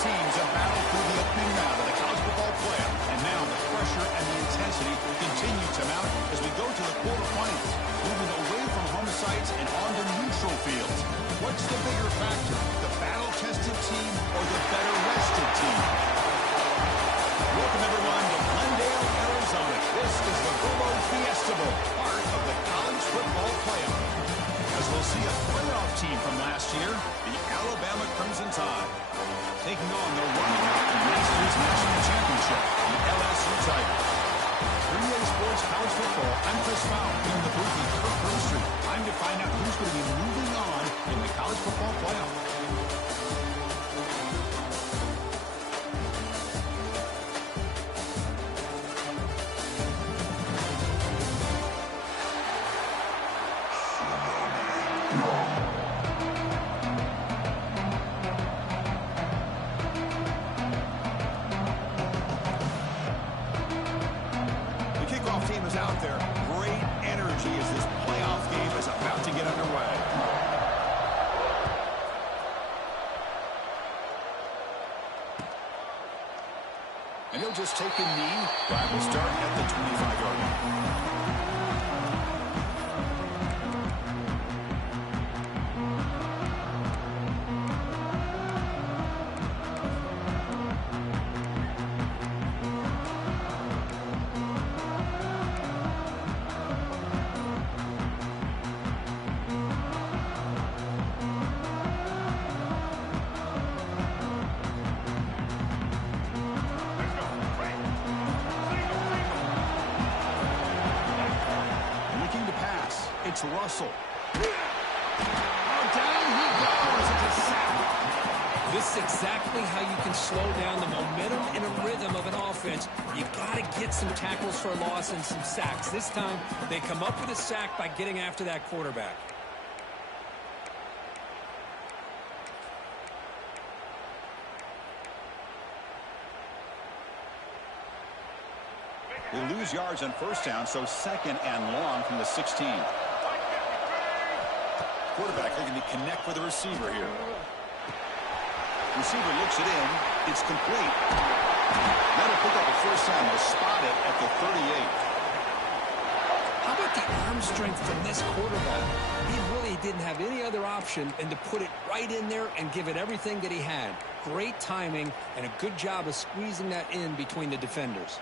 teams have battled through the opening round of the college football playoff, and now the pressure and the intensity continue to mount as we go to the quarterfinals, moving away from home sites and onto neutral fields. What's the bigger factor, the battle-tested team or the better-rested team? Welcome, everyone, to Glendale, Arizona. This is the Bobo Fiesta Bowl, part of the college football playoff. As we'll see a playoff team from last year, the Alabama Crimson Tide, taking on the runner-up in last year's national championship, the LSU Tigers. 3A Sports College Football, I'm Chris Fowler, here in the booth with Kirk Brewster. Time to find out who's going to be moving on in the college football playoff. Team is out there. Great energy as this playoff game is about to get underway. And he'll just take a knee. Drive will start at the 25-yard line. It's Russell. Oh, down he goes. It's a sack. This is exactly how you can slow down the momentum and a rhythm of an offense. You got to get some tackles for a loss and some sacks. This time, they come up with a sack by getting after that quarterback. They lose yards on first down, so second and long from the 16. Quarterback looking to connect with the receiver here. Receiver looks it in. It's complete. That'll pick up a first down. They'll spot it at the 38. How about the arm strength from this quarterback? He really didn't have any other option than to put it right in there and give it everything that he had. Great timing and a good job of squeezing that in between the defenders.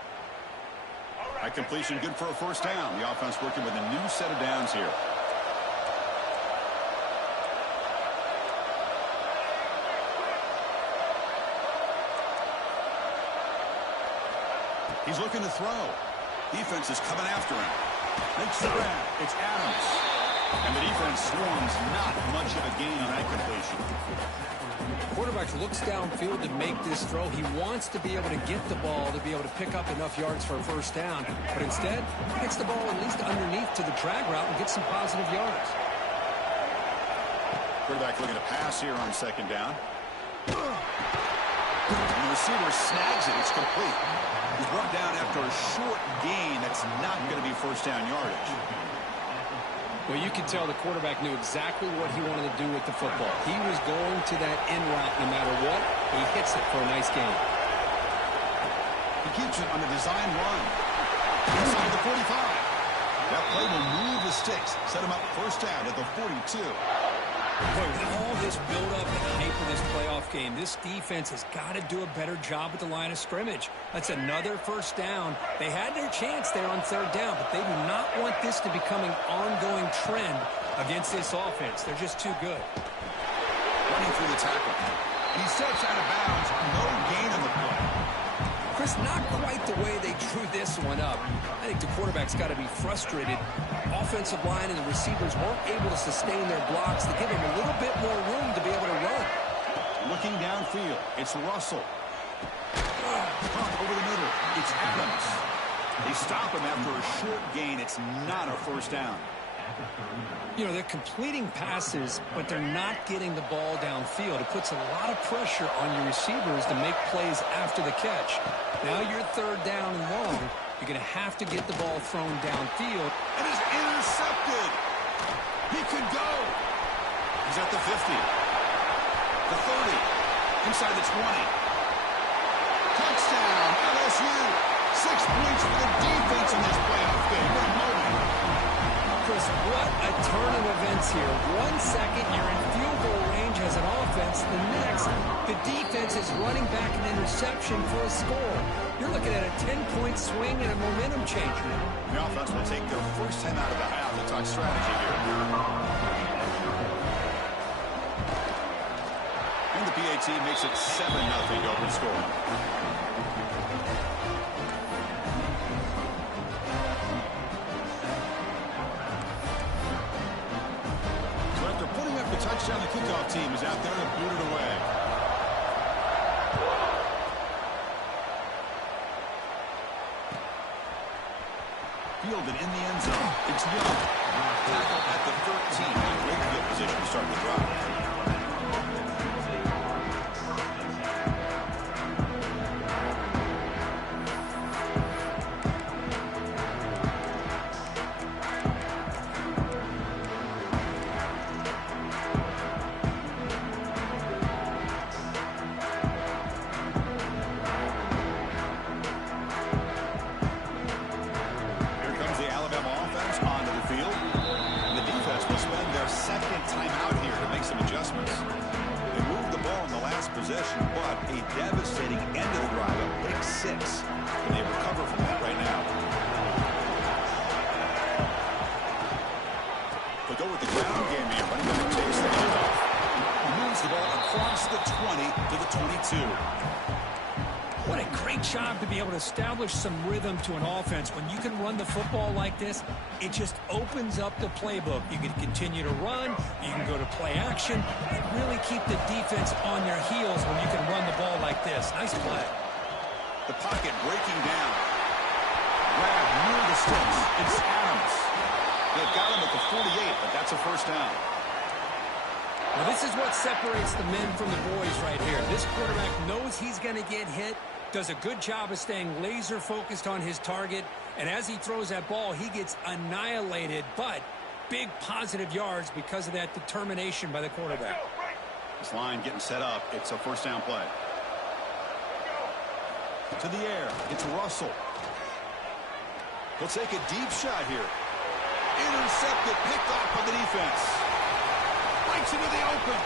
High completion, good for a first down. The offense working with a new set of downs here. He's looking to throw. Defense is coming after him. Makes the grab. It's Adams. And the defense swarms. Not much of a gain on that completion. Quarterback looks downfield to make this throw. He wants to be able to get the ball to be able to pick up enough yards for a first down. But instead, he gets the ball at least underneath to the drag route and gets some positive yards. Quarterback looking to pass here on second down. And the receiver snags it. It's complete. He's brought down after a short gain. That's not going to be first down yardage. Well, you can tell the quarterback knew exactly what he wanted to do with the football. He was going to that end route no matter what. He hits it for a nice gain. He keeps it on the design run. Inside the 45. That play will move the sticks. Set him up first down at the 42. Boy, with all this build-up and hype of this playoff game, this defense has got to do a better job at the line of scrimmage. That's another first down. They had their chance there on third down, but they do not want this to become an ongoing trend against this offense. They're just too good. Running through the tackle. And he steps out of bounds. No gain on the play. Chris, not quite the way they drew this one up. I think the quarterback's got to be frustrated. Offensive line and the receivers weren't able to sustain their blocks to give him a little bit more room to be able to run. Looking downfield, it's Russell. Pump over the middle, it's Adams. They stop him after a short gain. It's not a first down. You know, they're completing passes, but they're not getting the ball downfield. It puts a lot of pressure on your receivers to make plays after the catch. Now you're third down and long. You're going to have to get the ball thrown downfield. It is intercepted. He could go. He's at the 50. The 30. Inside the 20. touchdown, LSU. 6 points for the defense in this playoff game. What a moment. Chris, what a turn of events here. 1 second, you're in field goal range as an offense. The next, the defense is running back an interception for a score. You're looking at a 10-point swing and a momentum changer. The offense will take their first time out of the half to talk strategy here. And the PAT makes it 7-0 open score. Touchdown, the kickoff team is out there to boot it away. Fielded in the end zone. It's Young. Tackled at the 13. Great field position to start the drive. Possession, but a devastating end of the drive, a pick 6. And they recover from that right now. They go with the ground game here. Running back takes the handoff. He moves the ball across the 20 to the 22. What a great job to be able to establish some rhythm to an offense. When you can run the football like this, it just opens up the playbook. You can continue to run, you can go to play action, and really keep the defense on their heels when you can run the ball like this. Nice play. The pocket breaking down. Grab near the sticks. It's Adams. They've got him at the 48, but that's a first down. Well, this is what separates the men from the boys right here. This quarterback knows he's going to get hit, does a good job of staying laser focused on his target, and as he throws that ball, he gets annihilated, but big positive yards because of that determination by the quarterback. This line getting set up. It's a first down play. To the air. It's Russell. He'll take a deep shot here. Intercepted, picked off by the defense. Breaks into the open.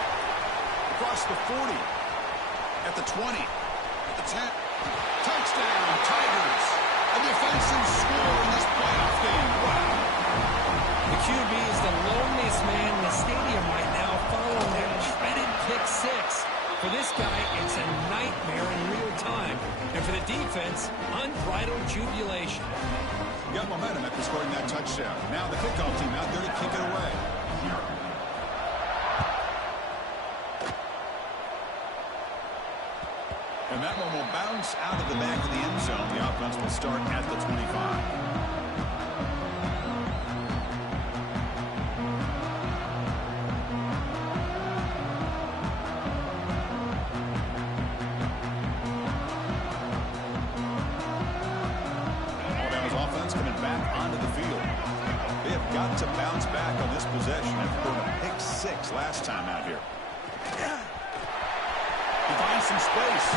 Across the 40. At the 20. At the 10. Touchdown, Tigers. A defensive score in this playoff game. Wow. The QB is the loneliest man in the stadium right now following that dreaded pick 6. For this guy, it's a nightmare in real time. And for the defense, unbridled jubilation. Got momentum after scoring that touchdown. Now the kickoff team out there to kick it away. And that one will bounce out of the back of the end zone. The offense will start at the 25. Got to bounce back on this possession after throwing a pick 6 last time out here. He finds some space.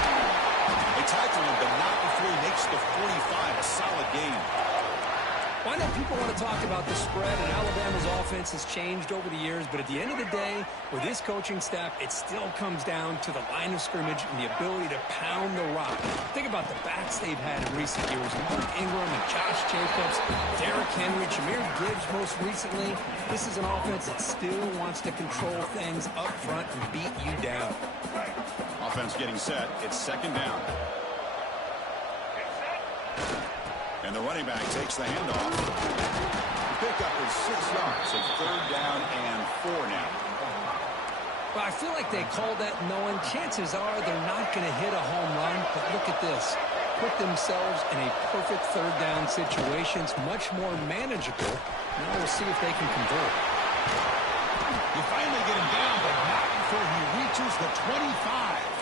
They tackle him, but not before he makes the 45. A solid game. Well, I know people want to talk about the spread, and Alabama's offense has changed over the years, but at the end of the day, with this coaching staff, it still comes down to the line of scrimmage and the ability to pound the rock. Think about the backs they've had in recent years. Mark Ingram and Josh Jacobs, Derrick Henry, Jahmyr Gibbs most recently. This is an offense that still wants to control things up front and beat you down. Offense getting set. It's second down. And the running back takes the handoff. The pickup is 6 yards, so third down and 4 now. Well, I feel like they called that knowing chances are they're not going to hit a home run, but look at this. Put themselves in a perfect third down situation. It's much more manageable. Now we'll see if they can convert. You finally get him down, but not before he reaches the 25.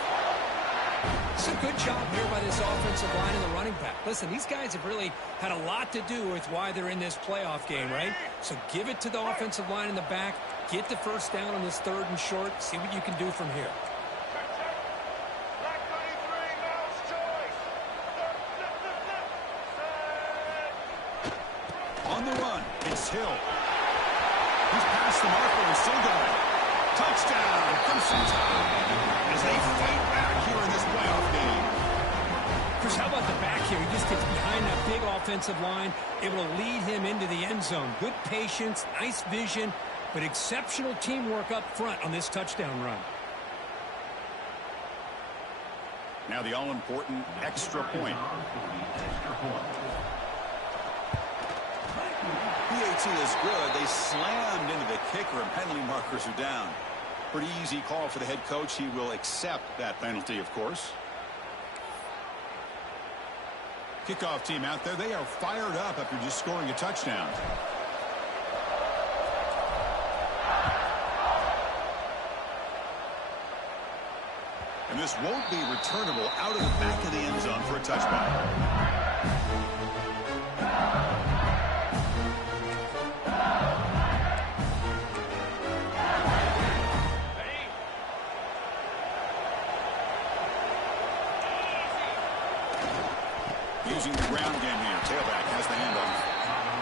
It's a good job here by this offensive line and the running back. Listen, these guys have really had a lot to do with why they're in this playoff game, right? So give it to the offensive line in the back. Get the first down on this third and short. See what you can do from here. On the run, it's Hill. He's past the marker and still going. Touchdown, Crimson Tide, as they fight back here in this playoff game. Chris, how about the back here? He just gets behind that big offensive line, able to lead him into the end zone. Good patience, nice vision, but exceptional teamwork up front on this touchdown run. Now the all-important extra point. PAT is good. They slammed into the kicker, and penalty markers are down. Pretty easy call for the head coach. He will accept that penalty, of course. Kickoff team out there. They are fired up after just scoring a touchdown. And this won't be returnable out of the back of the end zone for a touchback. Using the ground game here. Tailback has the handoff.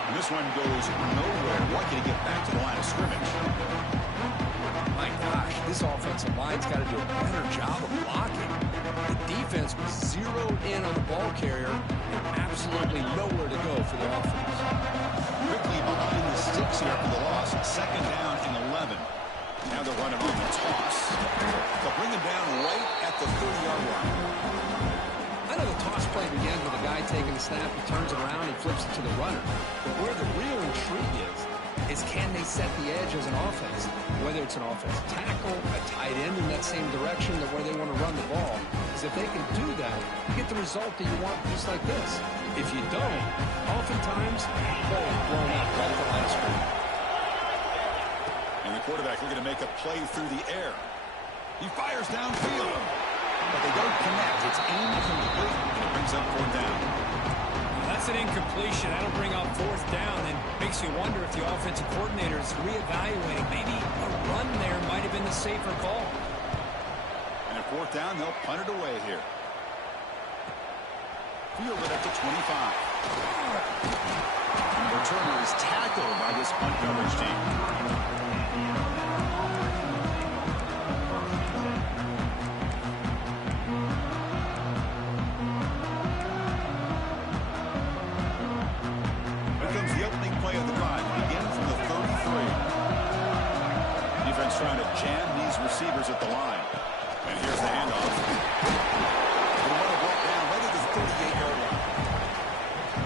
And this one goes nowhere. Lucky to get back to the line of scrimmage. My gosh, this offensive line's got to do a better job of blocking. The defense was zeroed in on the ball carrier and absolutely nowhere to go for the offense. Quickly behind the sticks here after the loss. Second down and 11. Now they're running on the toss. They'll bring him down right at the 30-yard line. I know the toss play begins with a guy taking the snap, he turns it around and flips it to the runner. But where the real intrigue is can they set the edge as an offense? Whether it's an offensive tackle, a tight end in that same direction that where they want to run the ball. Because if they can do that, you get the result that you want just like this. If you don't, oftentimes, ball is blown up right at the line of scrimmage. And the quarterback looking to make a play through the air. He fires downfield. But they don't connect. It's incomplete, and it brings up fourth down. Well, that's an incompletion. That'll bring up fourth down, and makes you wonder if the offensive coordinator is reevaluating. Maybe a run there might have been the safer call. And at fourth down, they'll punt it away here. Field it up to 25. And the returner is tackled by this punt coverage team. Trying to jam these receivers at the line. And here's the handoff. They want to walk down right at the 38-yard line.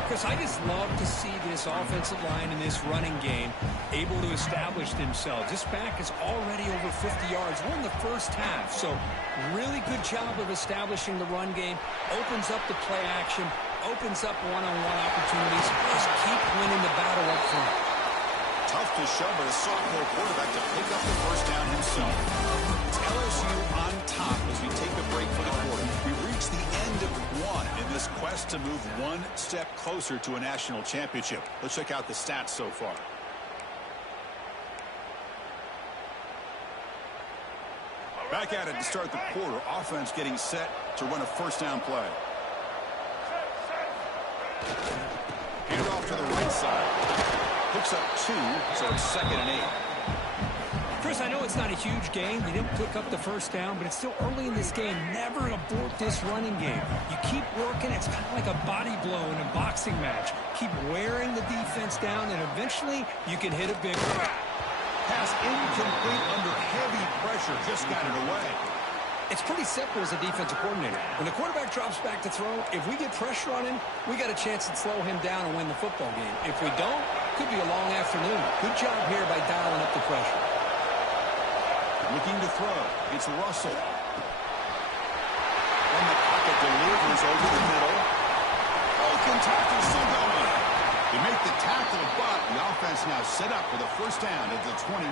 Chris, I just love to see this offensive line in this running game able to establish themselves. This back is already over 50 yards. We're in the first half, so really good job of establishing the run game. Opens up the play action, opens up one-on-one opportunities. Just keep winning the battle up front. Tough to show, but a sophomore quarterback to pick up the first down himself. It's LSU on top as we take a break for the quarter. We reach the end of one in this quest to move one step closer to a national championship. Let's check out the stats so far. Back at it to start the quarter. Offense getting set to run a first down play. Hand off to the right side. Picks up 2, so it's 2nd and 8. Chris, I know it's not a huge game. You didn't pick up the first down, but it's still early in this game. Never abort this running game. You keep working. It's kind of like a body blow in a boxing match. Keep wearing the defense down, and eventually you can hit a big one. Pass incomplete under heavy pressure. Just got it away. It's pretty simple as a defensive coordinator. When the quarterback drops back to throw, if we get pressure on him, we got a chance to slow him down and win the football game. If we don't, could be a long afternoon. Good job here by dialing up the pressure. Looking to throw. It's Russell. And the pocket delivers over the middle. Broken tackle still going. They make the tackle, but the offense now set up for the first down at the 21.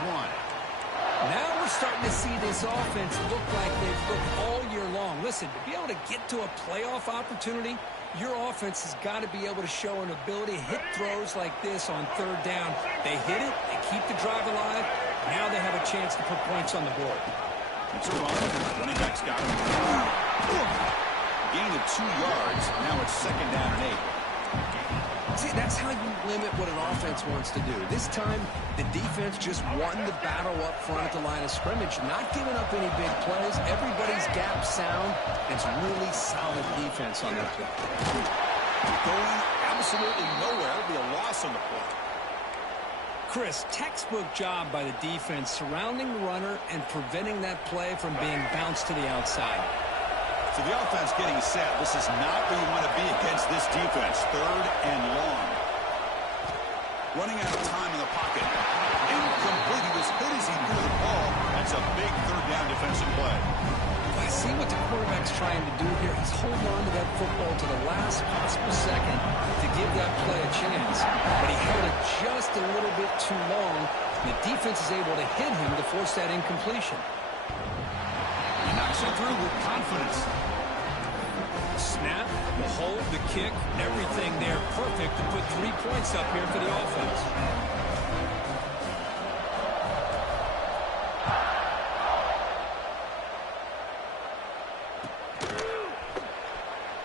Now we're starting to see this offense look like they've looked all year long. Listen, to be able to get to a playoff opportunity, your offense has got to be able to show an ability to hit throws like this on third down. They hit it, they keep the drive alive. Now they have a chance to put points on the board. It's a run. Running back's got him. Gain of 2 yards. Now it's 2nd down and 8. See, that's how you limit what an offense wants to do. This time, the defense just won the battle up front at the line of scrimmage, not giving up any big plays. Everybody's gap sound. It's really solid defense on that play. Going absolutely nowhere. It'll be a loss on the play. Chris, textbook job by the defense surrounding the runner and preventing that play from being bounced to the outside. So the offense getting set. This is not where you want to be against this defense. 3rd and long. Running out of time in the pocket. Incomplete. He was hit as he threw the ball. That's a big 3rd down defensive play. I see what the quarterback's trying to do here. He's holding on to that football to the last possible second to give that play a chance. But he held it just a little bit too long. And the defense is able to hit him to force that incompletion. He knocks it through with confidence. Snap, the hold, the kick, everything there perfect to put 3 points up here for the offense.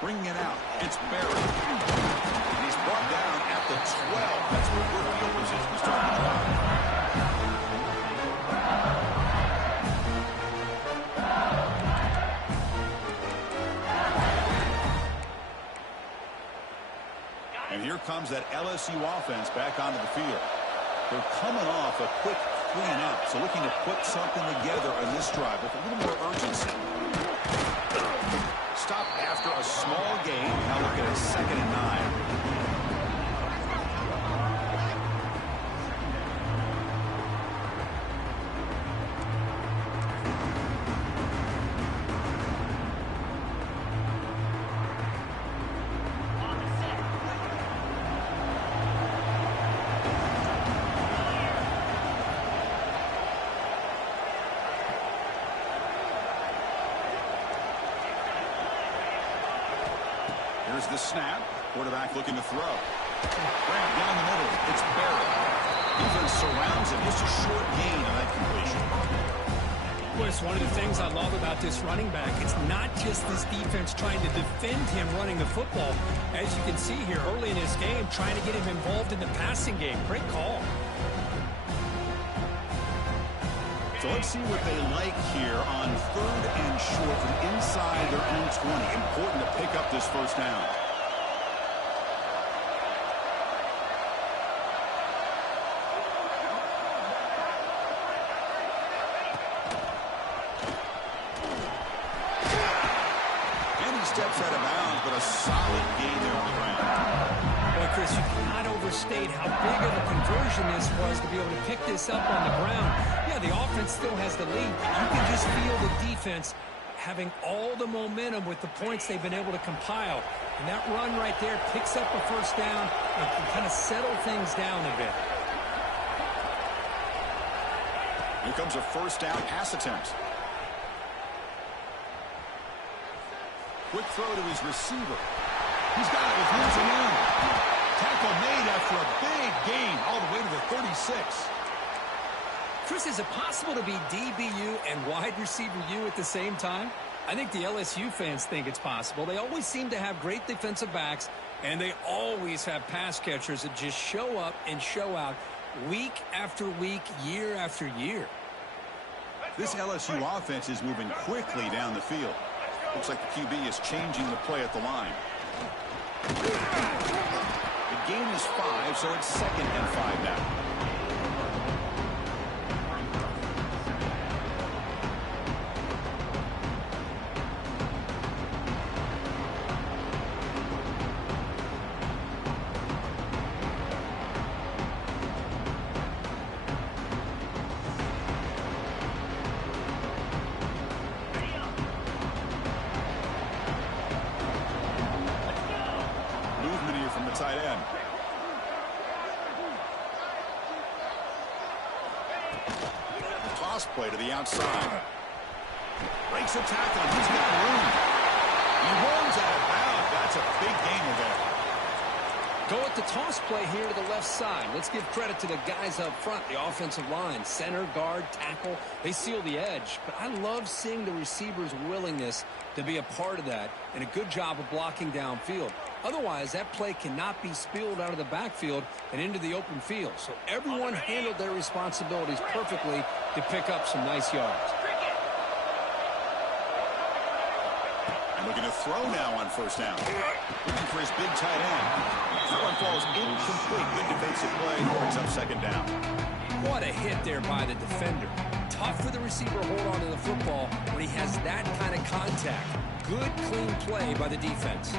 Bringing it out. It's Barry. And he's brought down at the 12. That's what we're field position was talking about. And here comes that LSU offense back onto the field. They're coming off a quick 3 and out, so looking to put something together on this drive with a little more urgency. Stop after a small gain. Now look at a 2nd and 9. Here's the snap. Quarterback looking to throw. Grab down the middle. It's Barrett. Defense surrounds him. Just a short gain on that completion. Well, it's one of the things I love about this running back. It's not just this defense trying to defend him running the football. As you can see here early in this game, trying to get him involved in the passing game. Great call. So let's see what they like here on 3rd and short from inside their own 20. Important to pick up this 1st down. And he steps out of bounds, but a solid gain there on the ground. Well, Chris, you cannot overstate how big of a conversion this was to be able to pick this up on the ground. Yeah, the offense still has the lead. You can just feel the defense having all the momentum with the points they've been able to compile. And that run right there picks up a 1st down and can kind of settle things down a bit. Here comes a 1st down pass attempt. Quick throw to his receiver. He's got it with hands around. Tackle made after a big gain all the way to the 36. Chris, is it possible to be DBU and wide receiver U at the same time? I think the LSU fans think it's possible. They always seem to have great defensive backs, and they always have pass catchers that just show up and show out week after week, year after year. This LSU offense is moving quickly down the field. Looks like the QB is changing the play at the line. The gain is 5, so it's 2nd and 5 now. Tight end. Toss play to the outside. Breaks a tackle. He's got room. He runs out of bounds. That's a big gainer there. Go with the toss play here to the left side. Let's give credit to the guys up front, the offensive line, center, guard, tackle. They seal the edge. But I love seeing the receiver's willingness to be a part of that and a good job of blocking downfield. Otherwise, that play cannot be spilled out of the backfield and into the open field. So everyone handled their responsibilities perfectly to pick up some nice yards. And looking to throw now on first down. Looking for his big tight end. Throw and falls incomplete. Good defensive play. Brings up second down. What a hit there by the defender. Tough for the receiver to hold on to the football when he has that kind of contact. Good, clean play by the defense.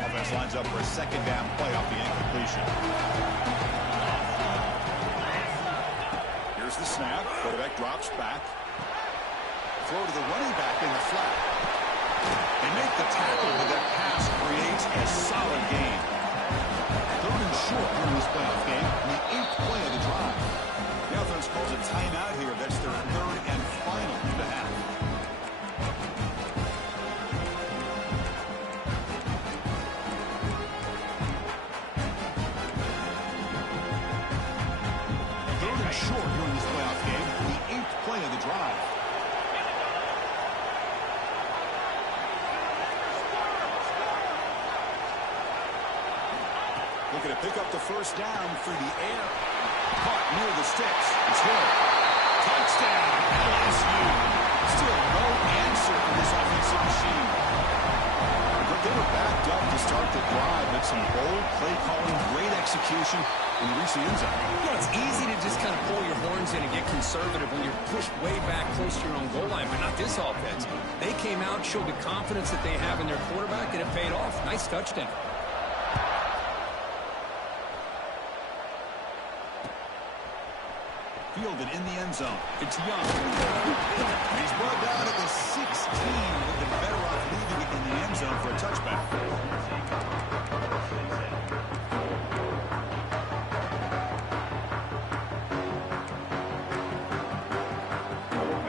Offense lines up for a second down play off the incompletion. Here's the snap. Quarterback drops back. Throw to the running back in the flat. They make the tackle, but that pass creates a solid gain. Third and short during this playoff game, the 8th play of the drive. The offense calls a timeout here. That's their third and final of the half. Third and short during this playoff game, the 8th play of the drive. Looking to pick up the first down through the air. Caught near the sticks. It's Hill. Touchdown, LSU. Still no answer for this offensive machine. But they were backed up to start the drive with some bold play calling, great execution, and reach the end zone. Yeah, it's easy to just kind of pull your horns in and get conservative when you're pushed way back close to your own goal line, but not this offense. They came out, showed the confidence that they have in their quarterback, and it paid off. Nice touchdown. Fielded in the end zone. It's Young. He's brought down at the 16. Would have been better off leaving it in the end zone for a touchback.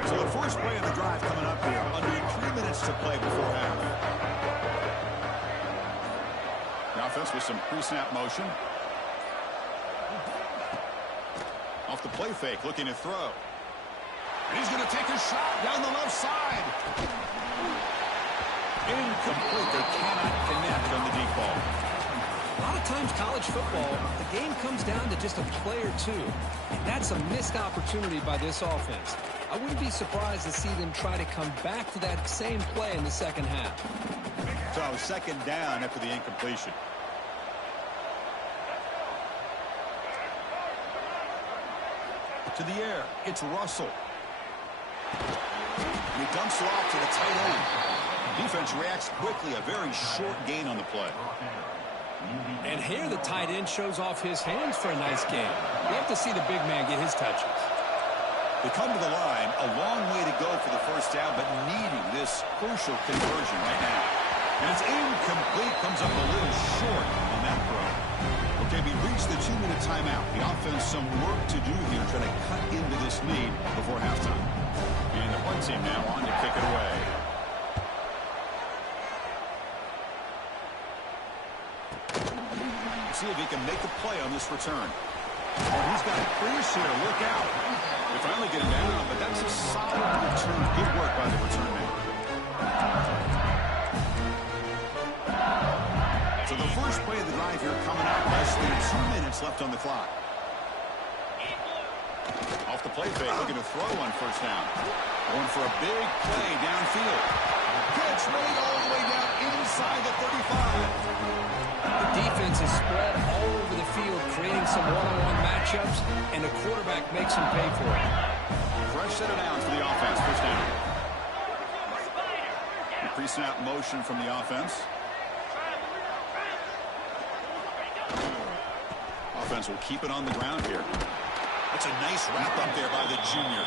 So the first play of the drive coming up here. Under 3 minutes to play before half. The offense with some pre-snap motion. Off the play fake, looking to throw. And he's going to take a shot down the left side. Incomplete. They cannot connect on the deep ball. A lot of times college football, the game comes down to just a play or two. And that's a missed opportunity by this offense. I wouldn't be surprised to see them try to come back to that same play in the second half. So second down after the incompletion. To the air, it's Russell. And he dumps it off to the tight end. Defense reacts quickly, a very short gain on the play. And here the tight end shows off his hands for a nice game. You have to see the big man get his touches. They come to the line, a long way to go for the first down, but needing this crucial conversion right now. And it's incomplete, comes up a little short on that throw. Okay, we reached the 2-minute timeout. The offense some work to do here, trying to cut into this lead before halftime. And the punt team now on to kick it away. Let's see if he can make a play on this return. Oh, he's got a crease here. Look out. They finally get it down, but that's a solid return. Good work by the return man. So the first play of the drive here coming up. Less than 2 minutes left on the clock. Off the play fake, looking to throw on first down. Going for a big play downfield. Catch made all the way down inside the 35. The defense is spread all over the field, creating some one-on-one matchups, and the quarterback makes them pay for it. Fresh set of downs for the offense. First down. The pre-snap motion from the offense. Offense will keep it on the ground here. That's a nice wrap up there by the junior.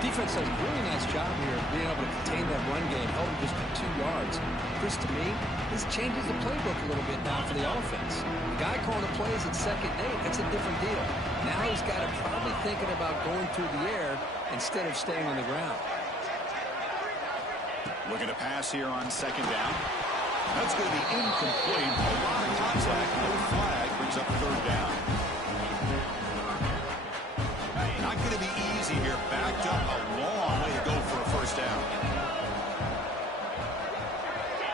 Defense does a really nice job here of being able to contain that run game, held him just for 2 yards. Chris, to me, this changes the playbook a little bit now for the offense. The guy calling the plays at second and 8, that's a different deal. Now he's got to probably thinking about going through the air instead of staying on the ground. Looking to pass here on second down. That's going to be incomplete. A lot of contact. No flag brings up third down. Not going to be easy here. Backed up a long way to go for a first down.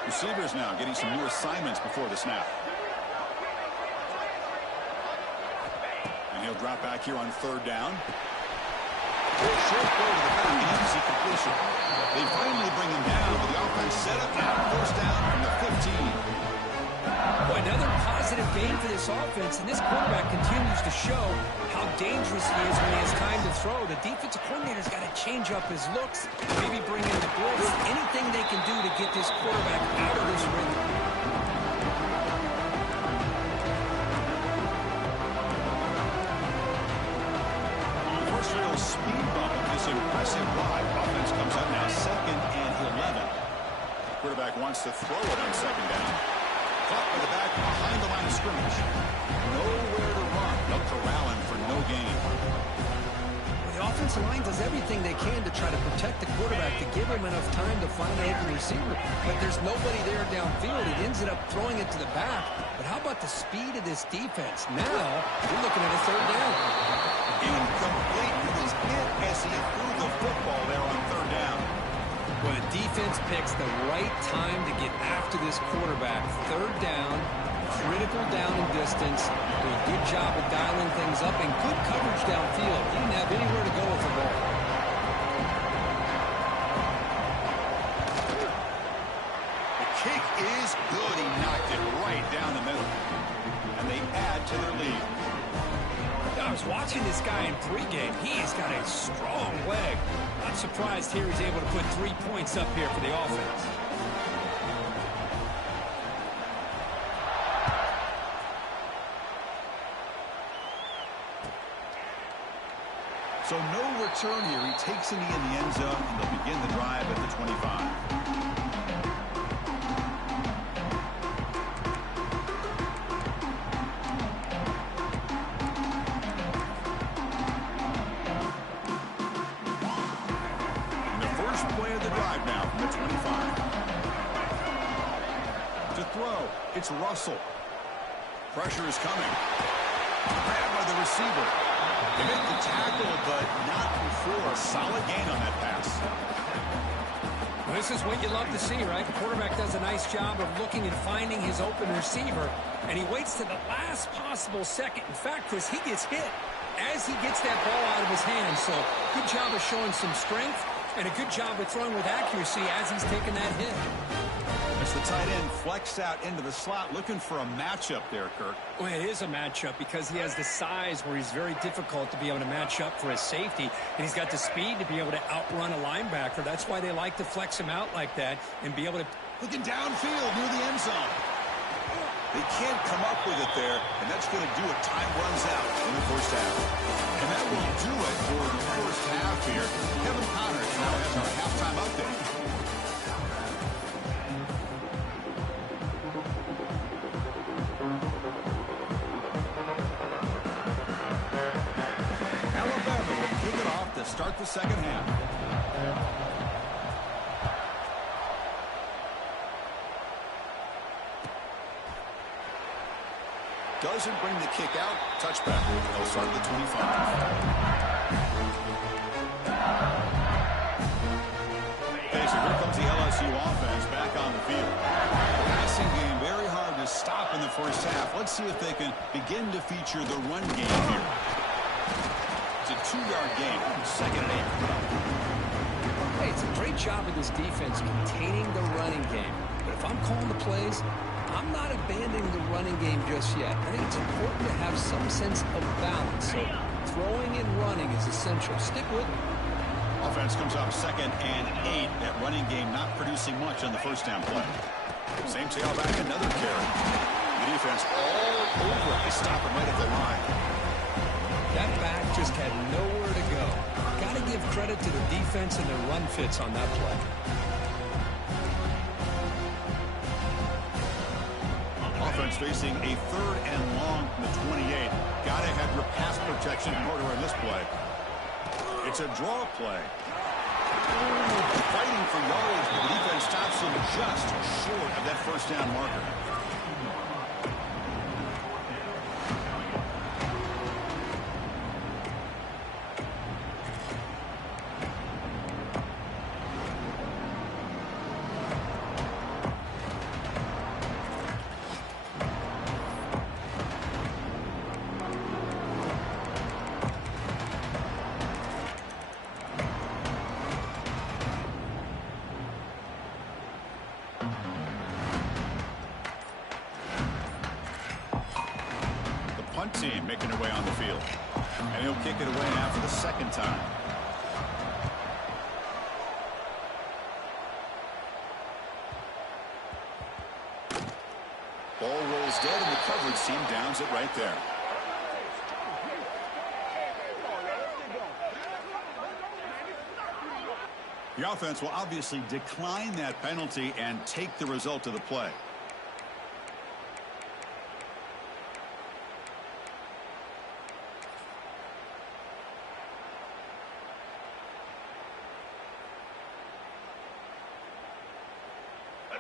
Receivers now getting some new assignments before the snap. And he'll drop back here on third down. Short throw to the back, an easy completion. They finally bring him down, but the offense set up now. First down from the 15. Boy, another positive game for this offense, and this quarterback continues to show how dangerous he is when he has time to throw. The defensive coordinator's got to change up his looks, maybe bring in the blitz, anything they can do to get this quarterback out of this rhythm. Speed bump of this impressive ride. Offense comes up now 2nd and 11. Quarterback wants to throw it on second down. Caught by the back behind the line of scrimmage. Nowhere to run. They'll corral him for no gain. The offensive line does everything they can to try to protect the quarterback, to give him enough time to find an open receiver. But there's nobody there downfield. It ends up throwing it to the back. But how about the speed of this defense? Now, we're looking at a third down. Incomplete. He was hit as he threw the football there on third down. Well, the defense picks the right time to get after this quarterback. Third down, critical down and distance. Do a good job of dialing things up and good coverage downfield. He didn't have anywhere to go with the ball. The kick is good. He knocked it right down the middle. And they add to their lead. I was watching this guy in pregame. He's got a strong leg. Not surprised here he's able to put 3 points up here for the offense. So no return here. He takes it in the end zone, and they'll begin the drive at the 25. It's Russell. Pressure is coming. Grabbed by the receiver. They make the tackle, but not before a solid gain on that pass. Well, this is what you love to see, right? The quarterback does a nice job of looking and finding his open receiver, and he waits to the last possible second. In fact, Chris, he gets hit as he gets that ball out of his hands. So good job of showing some strength and a good job of throwing with accuracy as he's taking that hit. As the tight end flexed out into the slot, looking for a matchup there, Kirk. Well, it is a matchup because he has the size where he's very difficult to be able to match up for his safety, and he's got the speed to be able to outrun a linebacker. That's why they like to flex him out like that and be able to... Looking downfield near the end zone. They can't come up with it there, and that's going to do it. Time runs out in the first half. And that will do it for the first half here. Kevin Connors now has our halftime update. Start the second half. Doesn't bring the kick out. Touchback. They'll start the 25. Okay, so here comes the LSU offense back on the field. Passing game very hard to stop in the first half. Let's see if they can begin to feature the run game here. It's a 2-yard gain, 2nd and 8. Hey, it's a great job of this defense containing the running game. But if I'm calling the plays, I'm not abandoning the running game just yet. I think it's important to have some sense of balance. So throwing and running is essential. Stick with it. Offense comes up 2nd and 8. That running game not producing much on the first down play. Same tailback, another carry. The defense all over it. They stop him right at the line. That back just had nowhere to go. Got to give credit to the defense and their run fits on that play. Offense facing a 3rd and long from the 28. Got to have your pass protection in order in this play. It's a draw play. Fighting for yards, but the defense stops him just short of that first down marker. Punt team making their way on the field. And he'll kick it away now for the second time. Ball rolls dead, and the coverage team downs it right there. The offense will obviously decline that penalty and take the result of the play.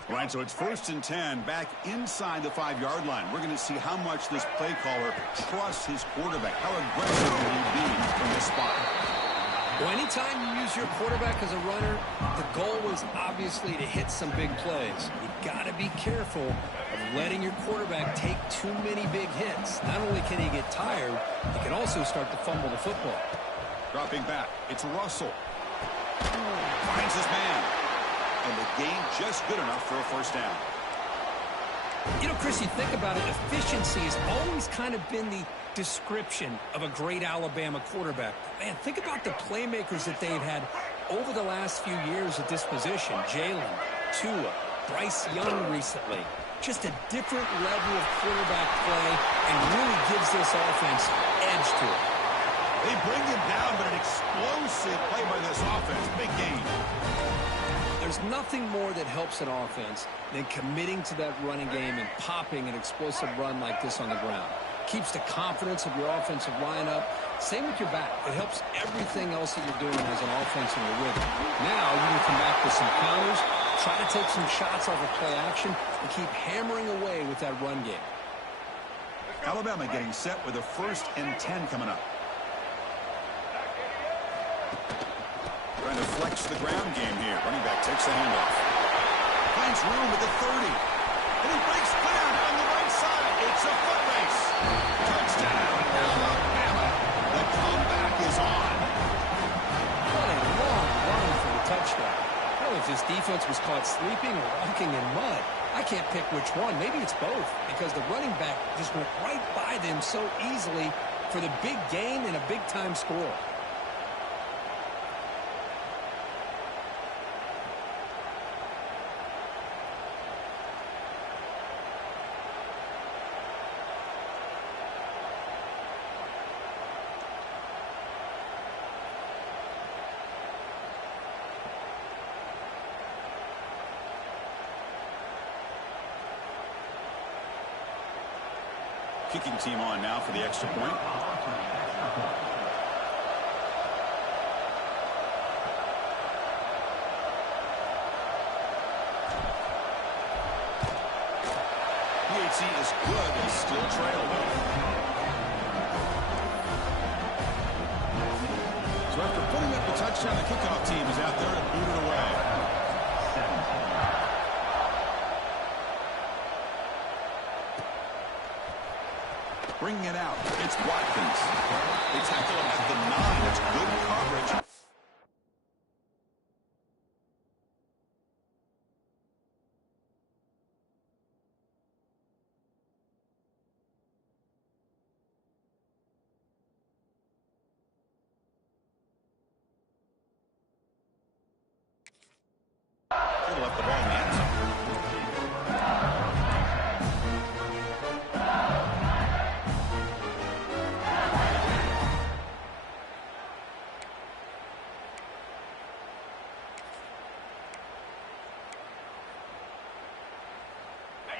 All right, so it's 1st and 10 back inside the 5-yard line. We're going to see how much this play caller trusts his quarterback. How aggressive will he be from this spot? Well, anytime you use your quarterback as a runner, the goal is obviously to hit some big plays. You've got to be careful of letting your quarterback take too many big hits. Not only can he get tired, he can also start to fumble the football. Dropping back, it's Russell. Finds his man. And the gain just good enough for a first down. You know, Chris, you think about it, efficiency has always kind of been the description of a great Alabama quarterback. Man, think about the playmakers that they've had over the last few years at this position. Jalen, Tua, Bryce Young recently. Just a different level of quarterback play and really gives this offense edge to it. They bring him down, but an explosive play by this offense. Big gain. There's nothing more that helps an offense than committing to that running game and popping an explosive run like this on the ground. Keeps the confidence of your offensive lineup. Same with your back. It helps everything else that you're doing as an offense in a rhythm. Now you can come back with some counters, try to take some shots off of play action, and keep hammering away with that run game. Alabama getting set with a 1st and 10 coming up. Trying to flex the ground game here. Running back takes the handoff. Finds room at the 30. And he breaks clear down the right side. It's a foot race. Touchdown, Alabama. The comeback is on. What a long run for the touchdown. I don't know if this defense was caught sleeping or walking in mud. I can't pick which one. Maybe it's both, because the running back just went right by them so easily for the big gain and a big-time score. Kicking team on now for the extra point. PAT is good and still trailed. So after putting up the touchdown, the kickoff team is out there to boot it away. Bringing it out, it's Watkins. They tackle him at the 9. It's good coverage. Should have left the ball in the end zone.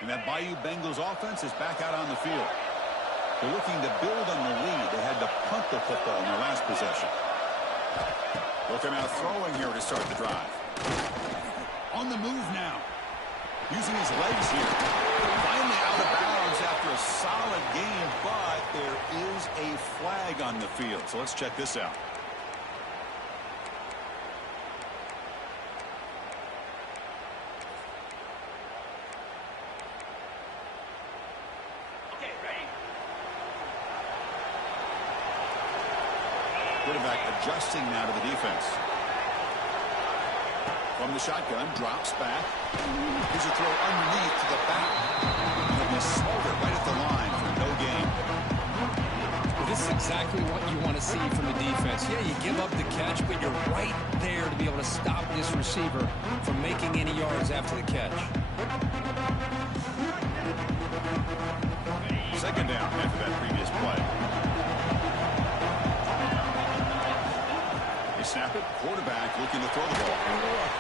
And that Bayou Bengals offense is back out on the field. They're looking to build on the lead. They had to punt the football in their last possession. They'll come out throwing here to start the drive. On the move now. Using his legs here. Finally out of bounds after a solid game, but there is a flag on the field. So let's check this out. Quarterback adjusting now to the defense. From the shotgun, drops back. Here's a throw underneath to the back. He'll be smothered right at the line for no gain. Well, this is exactly what you want to see from the defense. Yeah, you give up the catch, but you're right there to be able to stop this receiver from making any yards after the catch. Second down after that previous play. Snap it. Quarterback looking to throw the ball.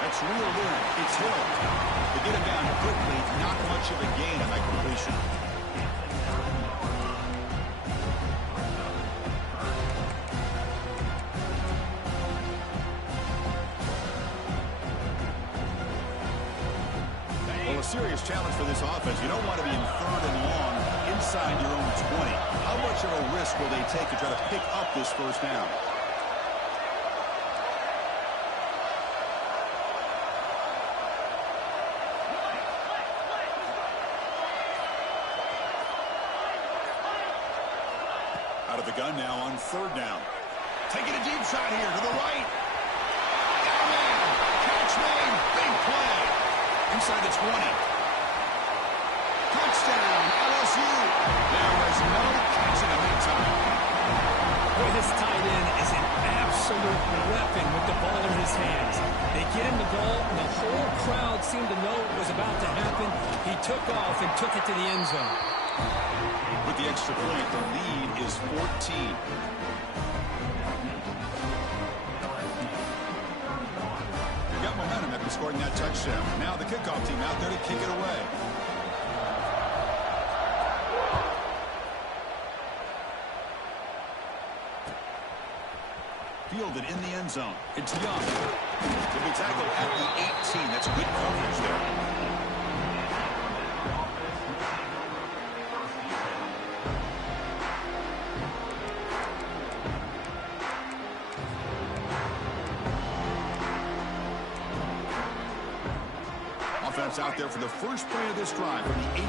That's reeled in. It's Hill. They get him down quickly. Not much of a gain on that completion. Well, a serious challenge for this offense. You don't want to be in third and long inside your own 20. How much of a risk will they take to try to pick up this first down? Out of the gun now on third down. Taking a deep shot here to the right. Down man. Catch made. Big play. Inside the 20. Touchdown, LSU. There is no catching him in time. Boy, this tight end is an absolute weapon with the ball in his hands. They get him the ball, and the whole crowd seemed to know what was about to happen. He took off and took it to the end zone. With the extra point, the lead is 14. They got momentum after scoring that touchdown. Now the kickoff team out there to kick it away. Fielded in the end zone. It's Young. He'll be tackled at the 18. That's good coverage there. Offense out there for the first play of this drive from the 18.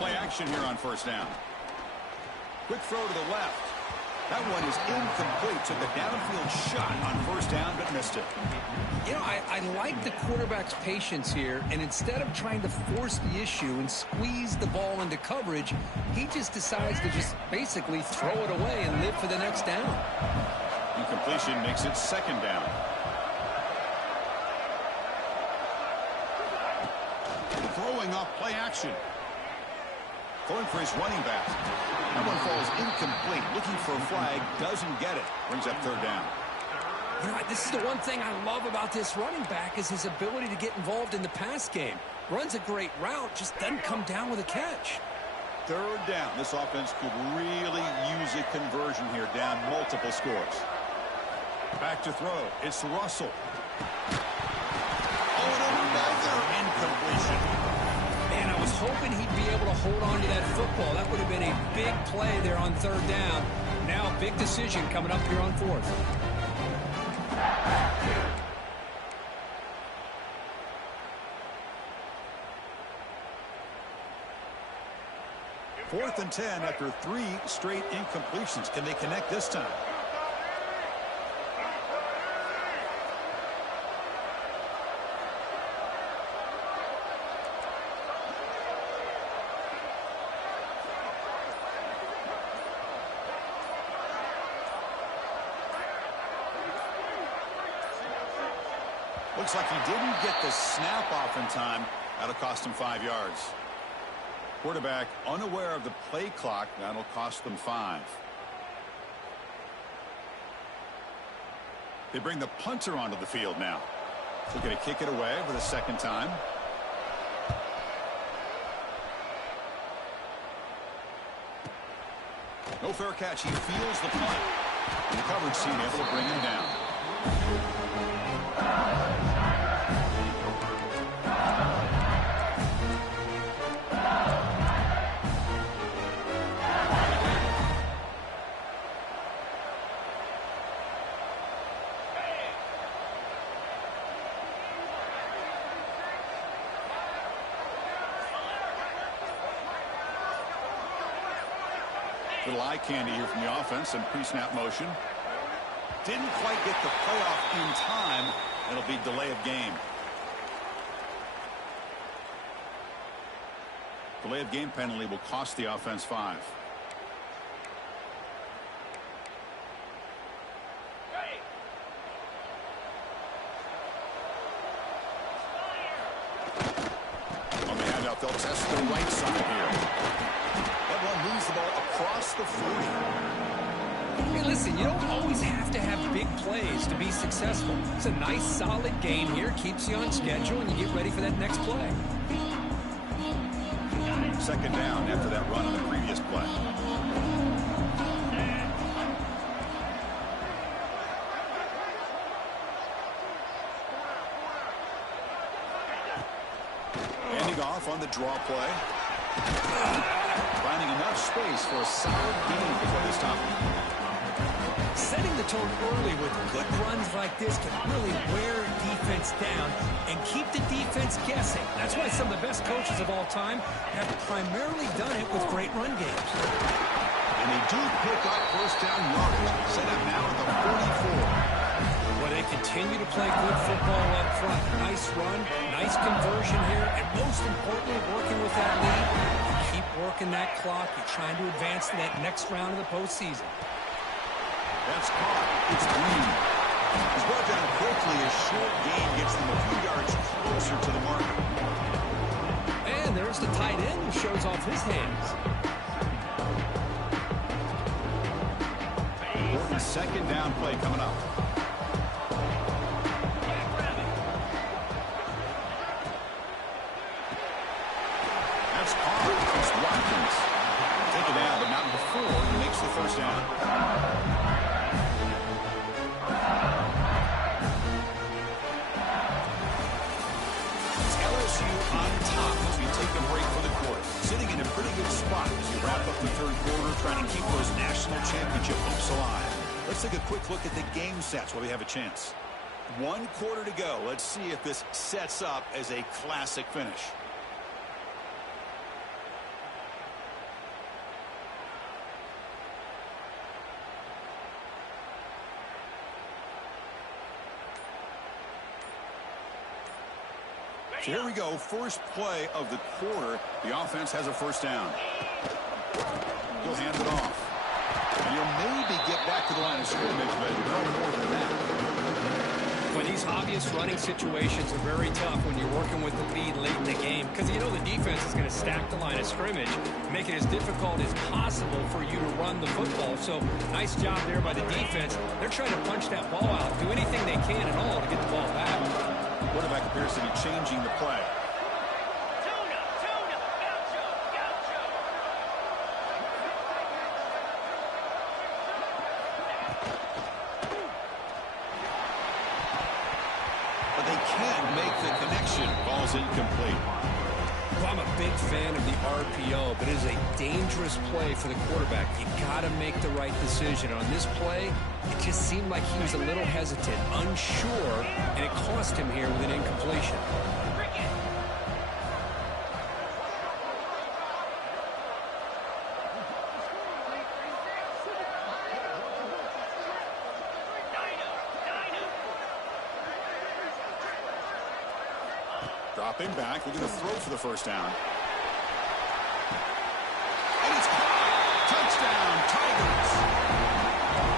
Play action here on first down. Quick throw to the left. That one is incomplete. Took a downfield shot on first down, but missed it. You know, I like the quarterback's patience here, and instead of trying to force the issue and squeeze the ball into coverage, he just decides to just basically throw it away and live for the next down. Incompletion makes it second down. Throwing off play action. Going for his running back. That one falls incomplete. Looking for a flag. Doesn't get it. Brings up third down. You know, this is the one thing I love about this running back is his ability to get involved in the pass game. Runs a great route, just doesn't come down with a catch. Third down. This offense could really use a conversion here, down multiple scores. Back to throw. It's Russell. Oh, and another incompletion. Man, I was hoping he'd be able to hold on to that football. That would have been a big play there on third down. Now, big decision coming up here on fourth. Fourth and 10 after 3 straight incompletions. Can they connect this time? Looks like he didn't get the snap off in time. That'll cost him 5 yards. Quarterback unaware of the play clock. That'll cost them 5. They bring the punter onto the field now. Looking to kick it away for the second time. No fair catch. He feels the punt. And the coverage team able to bring him down. Little eye candy here from the offense and pre-snap motion. Didn't quite get the playoff in time. It'll be delay of game. Delay of game penalty will cost the offense 5. On the handout, they'll test the right side here. Moves the ball across the 40. Hey, listen, you don't always have to have big plays to be successful. It's a nice, solid game here. Keeps you on schedule, and you get ready for that next play. Second down after that run on the previous play. Handing off on the draw play. Finding enough space for a solid game before they stop him. Setting the tone early with good runs like this can really wear defense down and keep the defense guessing. That's why some of the best coaches of all time have primarily done it with great run games. And they do pick up first down yardage. Set up now at the 44. Well, they continue to play good football up front. Nice run, nice conversion here, and most importantly, working with that lead. Keep working that clock. You're trying to advance to that next round of the postseason. That's caught. It's Green. He's brought down quickly. A short gain gets them a few yards closer to the mark. And there's the tight end who shows off his hands. Important second down play coming up. That's caught. It's Watkins. Take it down, but not before he makes the first down. On top as we take a break for the quarter. Sitting in a pretty good spot as we wrap up the third quarter, trying to keep those national championship hopes alive. Let's take a quick look at the game sets while we have a chance. 1 quarter to go. Let's see if this sets up as a classic finish. So here we go, first play of the quarter. The offense has a first down. He'll hand it off. And he'll maybe get back to the line of scrimmage, but no more than that. Well, these obvious running situations are very tough when you're working with the lead late in the game, because you know the defense is going to stack the line of scrimmage, make it as difficult as possible for you to run the football. So nice job there by the defense. They're trying to punch that ball out, do anything they can at all to get the ball back. Quarterback appears to be changing the play. But they can't make the connection. Ball's incomplete. Well, I'm a big fan of the RPO, but it is a dangerous play for the quarterback. You got to make the right decision. On this play, it just seemed like he was a little hesitant, unsure, and it cost him here with an incompletion. Dropping back, looking to throw for the first down. And it's caught! Touchdown, Tigers!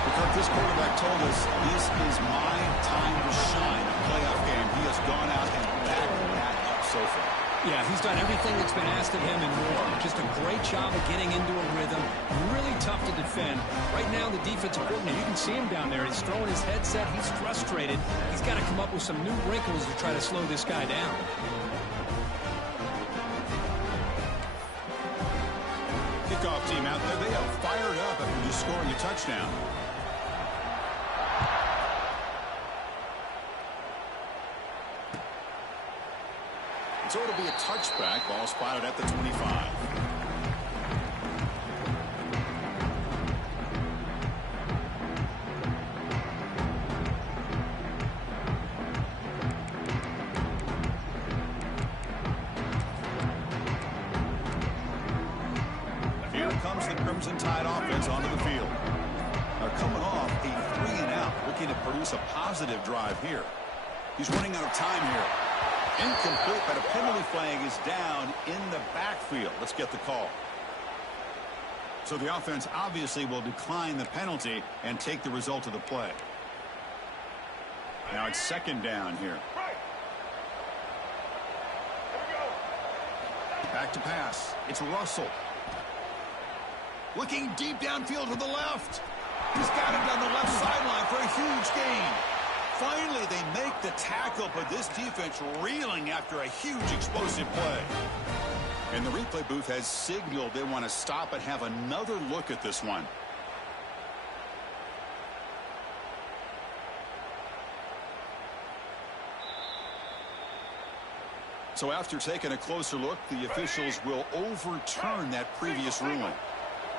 Because this quarterback told us this is my time to shine. A playoff game. He has gone out and backed that up so far. Yeah, he's done everything that's been asked of him and more. Just a great job of getting into a rhythm. Really tough to defend. Right now, the defensive coordinator, you can see him down there. He's throwing his headset. He's frustrated. He's got to come up with some new wrinkles to try to slow this guy down. Kickoff team out there. They are fired up after scoring a touchdown. So it'll be a touchback. Ball spotted at the 25. Here comes the Crimson Tide offense onto the field. They're coming off a 3-and-out, looking to produce a positive drive here. He's running out of time here. Incomplete, but a penalty flag is down in the backfield. Let's get the call. So the offense obviously will decline the penalty and take the result of the play. Now it's second down here. Back to pass. It's Russell. Looking deep downfield to the left. He's got it down the left sideline for a huge gain. Finally, they make the tackle, but this defense reeling after a huge explosive play. And the replay booth has signaled they want to stop and have another look at this one. So after taking a closer look, the officials will overturn that previous ruling.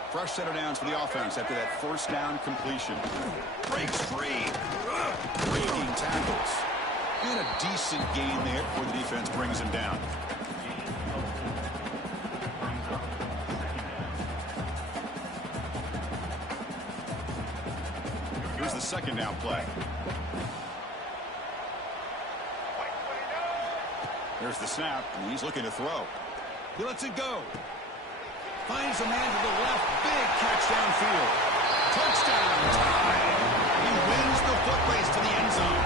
Fresh set of downs for the offense after that first down completion. Breaks free. Breaking tackles. And a decent gain there before the defense brings him down. Here's the second down play. There's the snap, and he's looking to throw. He lets it go. Finds a man to the left. Big catch downfield. Touchdown. Tie. He wins the foot race to the end zone.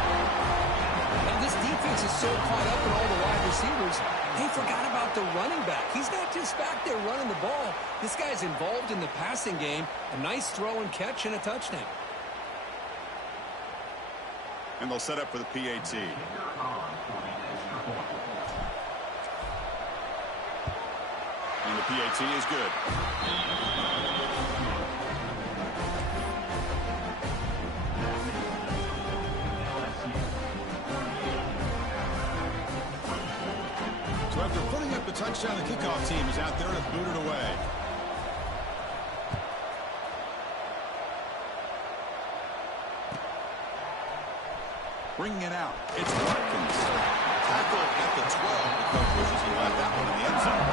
Now this defense is so caught up in all the wide receivers, they forgot about the running back. He's not just back there running the ball. This guy's involved in the passing game. A nice throw and catch and a touchdown. And they'll set up for the PAT. And the PAT is good. So after putting up the touchdown, the kickoff team is out there to boot it away. Bringing it out. It's Watkins. Tackle at the 12. The coach wishes he left that one in the end zone.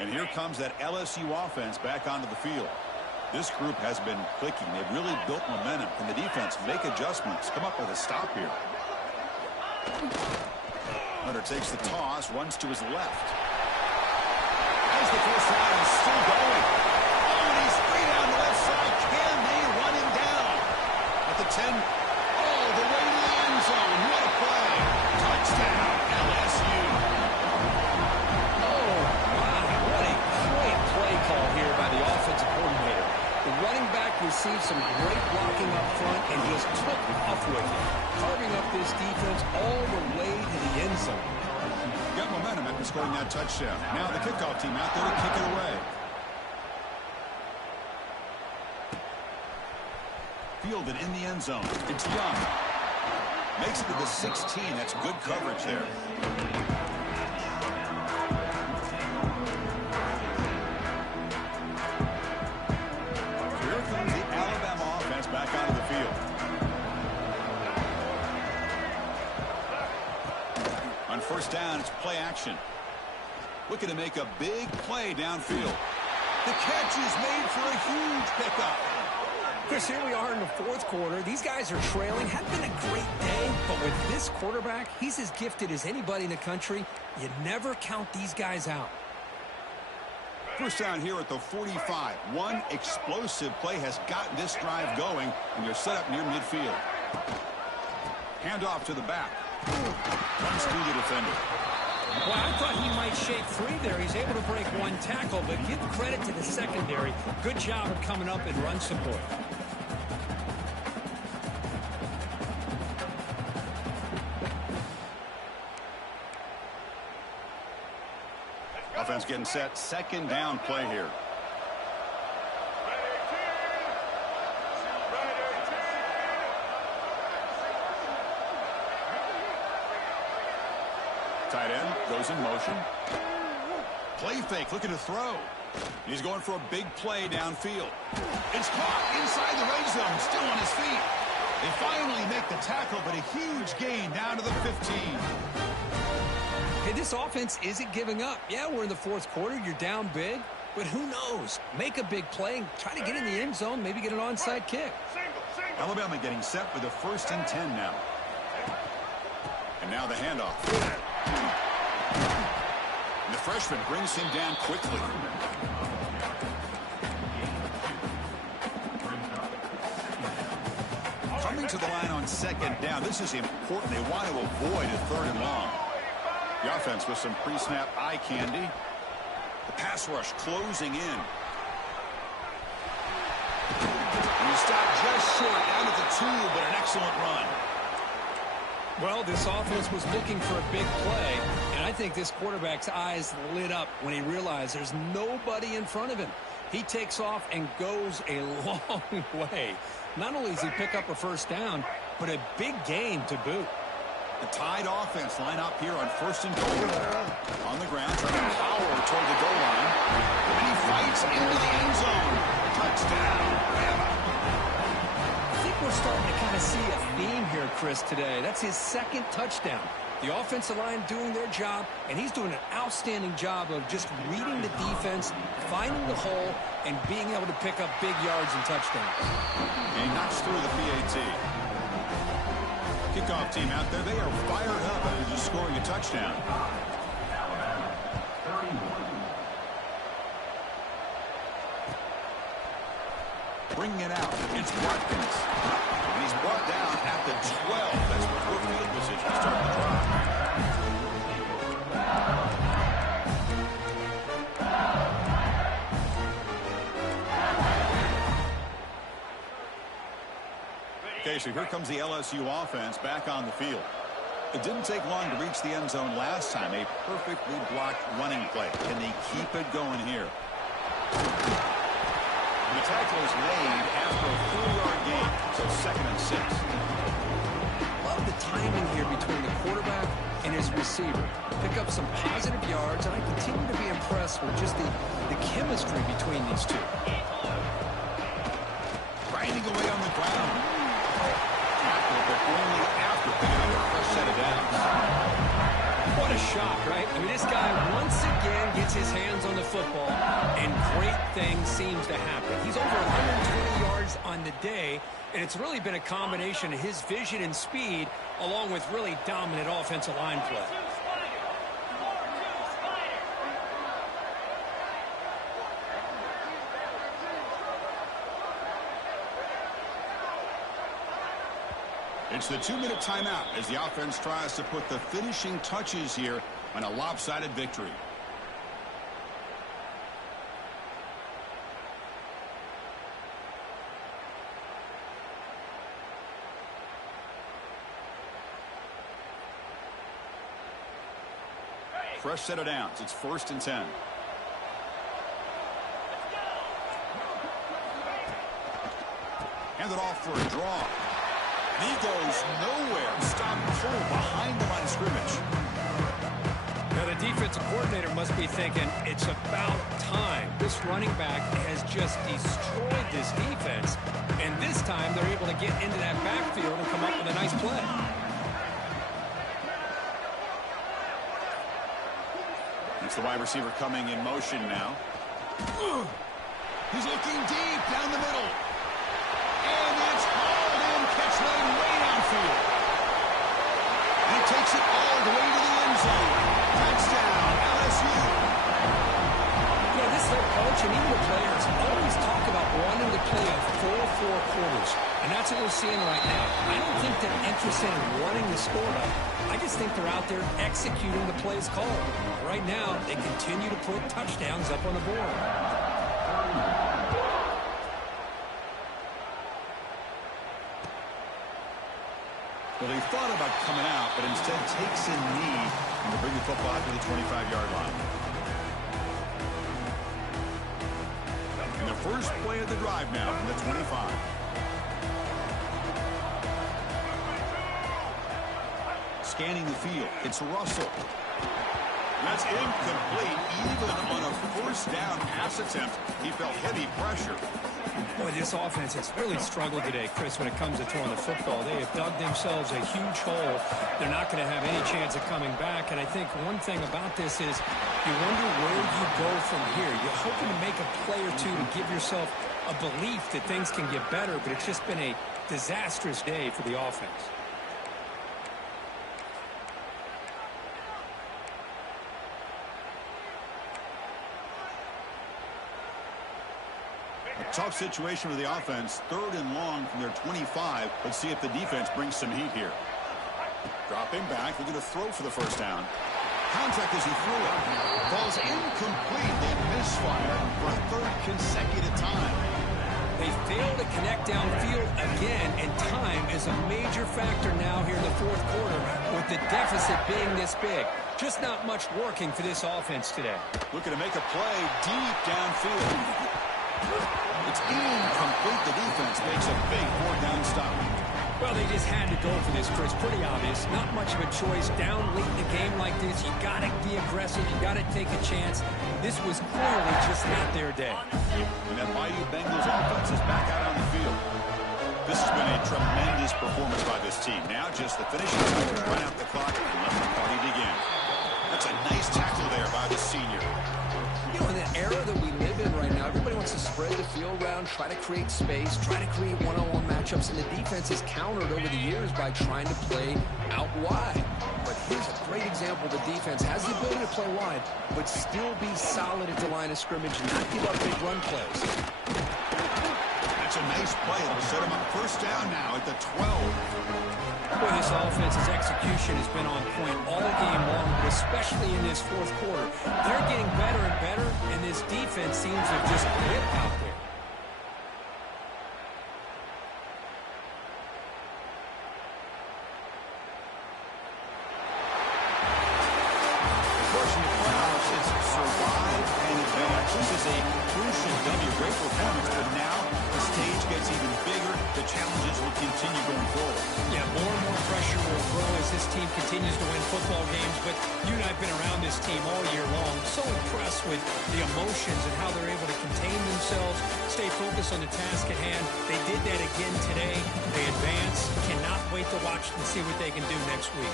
And here comes that LSU offense back onto the field. This group has been clicking. They've really built momentum. Can the defense make adjustments? Come up with a stop here. Hunter takes the toss, runs to his left. As the first line is still going. Oh, and he's free down the left side. Can they run him down? At the 10, all the way to the end zone. What a play. Touchdown, LSU. Oh, wow. What a great play call here by the offensive coordinator. The running back received some great blocking up front and just took off with it, carving up this defense all the way to the end zone. Got momentum after scoring that touchdown. Now the kickoff team out there to kick it away. Fielded in the end zone. It's Young. Makes it to the 16. That's good coverage there. Back onto the field. On first down, it's play action. Looking to make a big play downfield. The catch is made for a huge pickup. Chris, here we are in the fourth quarter. These guys are trailing. Had been a great day, but with this quarterback, he's as gifted as anybody in the country. You never count these guys out. First down here at the 45. One explosive play has got this drive going, and they're set up near midfield. Hand off to the back. Runs through the defender. Well, I thought he might shake free there. He's able to break one tackle, but give credit to the secondary. Good job of coming up and run support. Offense getting set. Second down play here. Tight end goes in motion. Play fake, looking to throw. He's going for a big play downfield. It's caught inside the red zone, still on his feet. They finally make the tackle, but a huge gain down to the 15. Hey, this offense isn't giving up. Yeah, we're in the fourth quarter. You're down big, but who knows? Make a big play and try to get in the end zone, maybe get an onside kick. Alabama getting set for the 1st and 10 now. And now the handoff. And the freshman brings him down quickly. Coming to the line on second down. This is important. They want to avoid a 3rd and long. The offense with some pre-snap eye candy. The pass rush closing in. And he stopped just short down at the 2, but an excellent run. Well, this offense was looking for a big play, and I think this quarterback's eyes lit up when he realized there's nobody in front of him. He takes off and goes a long way. Not only does he pick up a 1st down, but a big gain to boot. The Tide offense line up here on 1st and goal. On the ground, trying to power toward the goal line. And he fights into the end zone. Touchdown, Bama. I think we're starting to kind of see a theme here, Chris, today. That's his 2nd touchdown. The offensive line doing their job, and he's doing an outstanding job of just reading the defense, finding the hole, and being able to pick up big yards and touchdowns. And he knocks through the PAT. Kickoff team out there, they are fired up after just scoring a touchdown. Bringing it out, it's Watkins. And he's brought down at the 12. That's poor field position to start the drive. Okay, so here comes the LSU offense back on the field. It didn't take long to reach the end zone last time. A perfectly blocked running play. Can they keep it going here? The tackle is made after a 4-yard gain, so 2nd and 6. Love the timing here between the quarterback and his receiver. Pick up some positive yards, and I continue to be impressed with just the chemistry between these two. Grinding away on the ground. Tackle, but only after picking up a fresh set of downs. What a shock, right? I mean, this guy once again gets his hands on the football, and great things seems to happen. He's over 120 yards on the day, and it's really been a combination of his vision and speed, along with really dominant offensive line play. It's the 2-minute timeout as the offense tries to put the finishing touches here on a lopsided victory. Fresh set of downs. It's 1st and 10. Hand it off for a draw. He goes nowhere. Stop full behind the line of scrimmage. Now the defensive coordinator must be thinking, it's about time. This running back has just destroyed this defense. And this time they're able to get into that backfield and come up with a nice play. It's the wide receiver coming in motion now. He's looking deep down the middle. And it's hauled in, catch made way downfield. And he takes it all the way to the end zone. Touchdown, LSU. You know, this head coach and even the players always talk about wanting to play a full 4 quarters. And that's what we're seeing right now. I don't think they're interested in running the score up. I just think they're out there executing the plays called. Right now, they continue to put touchdowns up on the board. Well, he thought about coming out, but instead takes a knee to bring the football out to the 25-yard line. And the first play of the drive now from the 25. Scanning the field, it's Russell. That's incomplete. Even on a first down pass attempt, he felt heavy pressure. Boy, this offense has really struggled today, Chris, when it comes to throwing the football. They have dug themselves a huge hole. They're not going to have any chance of coming back. And I think one thing about this is you wonder where you go from here. You're hoping to make a play or two to give yourself a belief that things can get better, but it's just been a disastrous day for the offense. Tough situation with the offense. 3rd and long from their 25. Let's see if the defense brings some heat here. Dropping back. They're going to throw for the first down. Contact as he threw it. Falls incomplete. They misfire for a 3rd consecutive time. They fail to connect downfield again, and time is a major factor now here in the 4th quarter with the deficit being this big. Just not much working for this offense today. Looking to make a play deep downfield. It's incomplete. The defense makes a big 4th down stop. Well, they just had to go for this, Chris. Pretty obvious. Not much of a choice. Down late in a game like this, you got to be aggressive. You got to take a chance. This was clearly just not their day. And that Bayou Bengals offense is back out on the field. This has been a tremendous performance by this team. Now just the finishing touch to run out the clock and let the party begin. That's a nice tackle there by the senior. You know, in the era that we live in right now, everybody wants to spread the field around, try to create space, try to create one-on-one matchups, and the defense has countered over the years by trying to play out wide. But here's a great example. The defense has the ability to play wide, but still be solid at the line of scrimmage and not give up big run plays. That's a nice play. It'll set him up first down now at the 12. Boy, this offense's execution has been on point all game long, but especially in this 4th quarter. They're getting better and better, and this defense seems to have just quit out there. Pushing the playoffs, it's survive and advance. This is a crucial W. Great performance, but now the stage gets even bigger. The challenges will continue going forward. Yeah, more and more pressure will grow as this team continues to win football games, but you and I have been around this team all year long. So impressed with the emotions and how they're able to contain themselves, stay focused on the task at hand. They did that again today. They advance. Cannot wait to watch and see what they can do next week.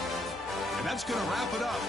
And that's going to wrap it up.